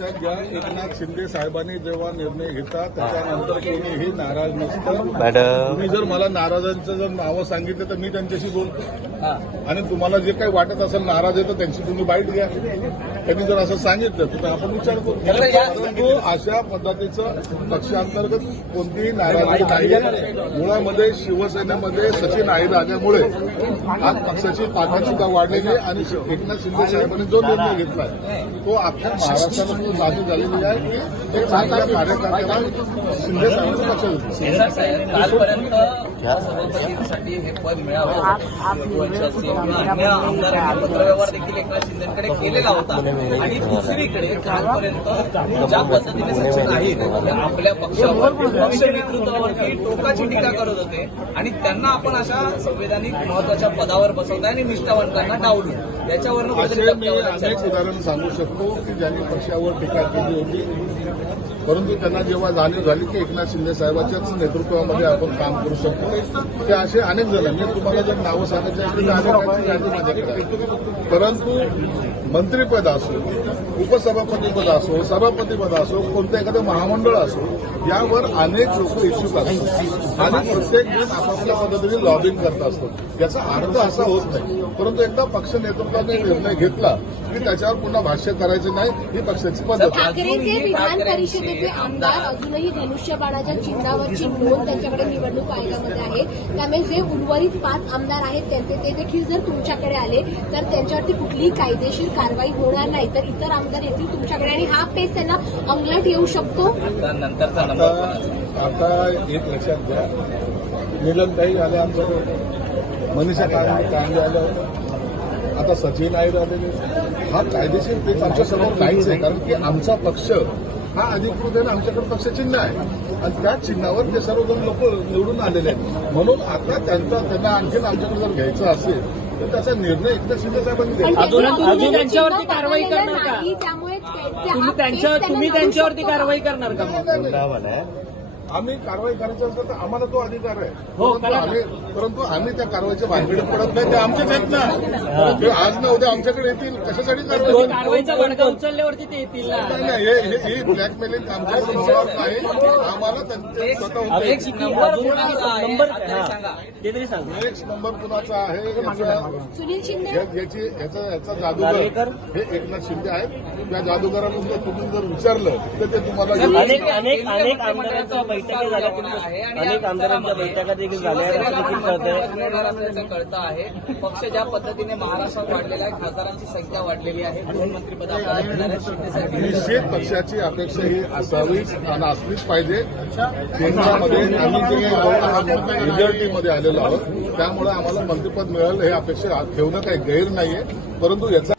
लक्षात घ्या, एकनाथ शिंदे साहेबांनी जेव्हा निर्णय घेतात त्याच्यानंतर कोणीही नाराज नसतं. तुम्ही जर मला नाराजांचं जर नावं सांगितलं तर मी त्यांच्याशी बोलतो आणि तुम्हाला जे काही वाटत असेल नाराज आहे तर त्यांची तुम्ही बाईट घ्या. त्यांनी जर असं सांगितलं तर आपण विचार करू. परंतु अशा पद्धतीचं पक्षांतर्गत कोणतीही नाराजी नाही. मुळामध्ये शिवसेनेमध्ये सचिन अहिर आल्यामुळे आज पक्षाची ताकद सुद्धा वाढलेली आहे आणि एकनाथ शिंदे साहेबांनी जो निर्णय घेतला तो अख्ख्या महाराष्ट्राला लागू झालेली आहे की एक चांगल्या कार्यकर्त्याला शिंदे साहेबांनी पक्ष घेतला. कालपर्यंत सभापतींसाठी हे पद मिळावं अन्य आमदारांनी पत्रव्यवहार देखील एकनाथ शिंदेकडे केलेला होता आणि दुसरीकडे कालपर्यंत ज्या पद्धतीने सचिन अहिर आपल्या पक्षावर पक्ष नेतृत्वावरती टोकाची टीका करत होते आणि त्यांना आपण अशा संवैधानिक महत्वाच्या पदावर बसवताय आणि निष्ठावंतांना डावलून त्याच्यावरून असे मी अनेक उदाहरण सांगू शकतो की ज्यांनी पक्षावर टीका केली होती परंतु त्यांना जेव्हा जाणीव झाली की एकनाथ शिंदे साहेबांच्याच नेतृत्वामध्ये आपण काम करू शकतो ते असे अनेक जण. मी तुम्हाला जर नावं सांगायची असतील तर अनेकांची यादी माझ्याकडे. परंतु मंत्रिपद असो, उपसभापतीपद असो, सभापतीपद असो, कोणतं एखादं महामंडळ असो, यावर अनेक लोक इच्छुक असतात आणि प्रत्येक जण आपापल्या पद्धतीने लॉबिंग करत असतात. याचा अर्थ असा होत नाही. परंतु एकदा पक्ष नेतृत्वाने निर्णय घेतला की त्याच्यावर पुन्हा भाष्य करायचं नाही, ही पक्षाची पद्धत आहे. ठाकरेंचे विधान परिषदेचे आमदार अजूनही धनुष्यबाणाच्या चिन्हावरची नोंद त्यांच्याकडे निवडणूक आयोगामध्ये आहे. त्यामुळे जे उर्वरित 5 आमदार आहेत त्यांचे ते देखील जर तुमच्याकडे आले तर त्यांच्यावरती कुठलीही कायदेशीर कारवाई होणार नाही तर इतर आमदार येतील तुमच्याकडे आणि हा पेच त्यांना अंगलट येऊ शकतो. आता एक लक्षात घ्या, नीलमताई आले आमच्याकडे, मनीषा कांदे आलं, आता सचिन अहिर आलेले. हा कायदेशीर पेच आमच्यासमोर नाहीच आहे कारण की आमचा पक्ष हा अधिकृत आहे. आमच्याकडे पक्ष चिन्ह आहे आणि त्या चिन्हावर ते सर्वजण लोक निवडून आलेले आहेत. म्हणून आता त्यांना आणखीन आमच्याकडे जर घ्यायचं असेल तर त्याचा निर्णय एकनाथ शिंदे साहेबांनी घेतला. अजून त्यांच्यावरती कारवाई करणार का? तुम्ही त्यांच्यावरती कारवाई करणार का? आम्ही कारवाई करायची असेल तर आम्हाला तो अधिकार आहे. परंतु आम्ही त्या कारवाईच्या भानगडीत पडत नाही. ते आमचेच आहेत ना. ते आज ना उद्या आमच्याकडे येतील. कशासाठी कारवाईचा बडगा उचलल्यावरती ते येतील ना. नाही, ही ब्लॅकमेलिंग आमच्याकडून होणार नाही. आम्हाला त्यांचे स्वतः एक नंबर कुणाचा आहे सुनील शिंदे याचा जादूगर हे एकनाथ शिंदे आहेत. त्या जादूगराला तुम्ही जर विचारलं तर ते तुम्हाला अनेक आमदारांच्या बैठका झाल्या, अनेक आमदारांच्या बैठका देखील झाल्या असल्याचं कळतं आहे. पक्ष ज्या पद्धतीने महाराष्ट्रात वाढलेला आहे, खासदारांची संख्या वाढलेली आहे, दोन मंत्रिपद आपल्याला मिळणार आहेत. शिंदे साहेब निश्चित पक्षाची अपेक्षा ही असावीच आणि असलीच पाहिजे. केंद्रामध्ये आम्ही जे मेजॉरिटीमध्ये आलेलो आहोत त्यामुळे आम्हाला मंत्रिपद मिळेल हे अपेक्षा ठेवणं काही गैर नाहीये. परंतु याचा